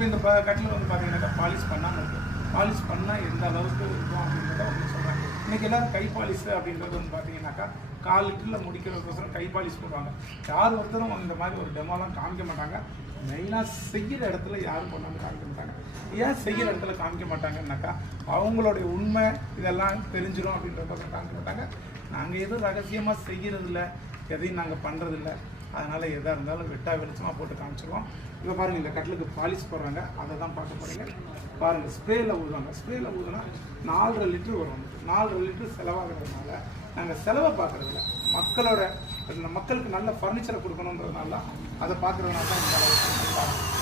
இப்போ இந்த கட்டில் வந்து பார்த்தீங்கன்னாக்கா பாலிஷ் பண்ணாமல் இருக்குது. பாலிஷ் பண்ணால் எந்த அளவுக்கு இருக்கும் அப்படின்றத உங்களுக்கு சொல்கிறேன். இன்றைக்கி எல்லோரும் கை பாலிஷ் அப்படின்றது வந்து பார்த்தீங்கன்னாக்கா 4 லிட்டரில் முடிக்கிறதுக்கோசரம் கை பாலிஷ் போடுவாங்க. யார் ஒருத்தரும் இந்த மாதிரி ஒரு டெமோலாம் காமிக்க மாட்டாங்க. மெயினாக செய்கிற இடத்துல யாரும் கொண்டாந்து காமிக்க மாட்டாங்க. ஏன் செய்கிற இடத்துல காமிக்க மாட்டாங்கன்னாக்கா அவங்களுடைய உண்மை இதெல்லாம் தெரிஞ்சிடும் அப்படின்றத காமிக்க மாட்டாங்க. நாங்கள் எதுவும் ரகசியமாக செய்கிறதில்ல, எதையும் நாங்கள் பண்ணுறதில்ல. அதனால் எதாக இருந்தாலும் வெட்டா வெளிச்சமாக போட்டு காமிச்சிடுவோம். இப்போ பாருங்கள், இந்த கட்டிலுக்கு பாலிஷ் போடுறாங்க, அதை தான் பார்க்க போகிறீங்க. பாருங்கள், ஸ்ப்ரேயில் ஊதுவாங்க. ஸ்ப்ரேயில் ஊதுனா 4.5 லிட்டர் வரும். 4.5 லிட்டர் செலவாகிறதுனால நாங்கள் செலவை பார்க்குறதில்ல, மக்களுக்கு நல்ல ஃபர்னிச்சரை கொடுக்கணுன்றதுனால அதை பார்க்குறதுனால தான் இந்த அளவுக்கு